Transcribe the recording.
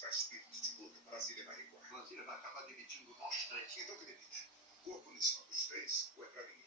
mostrar espírito de luta, Brasília vai recuar. Brasília vai acabar demitindo nós três. Então que demite. Ou a punição dos três, ou é pra mim.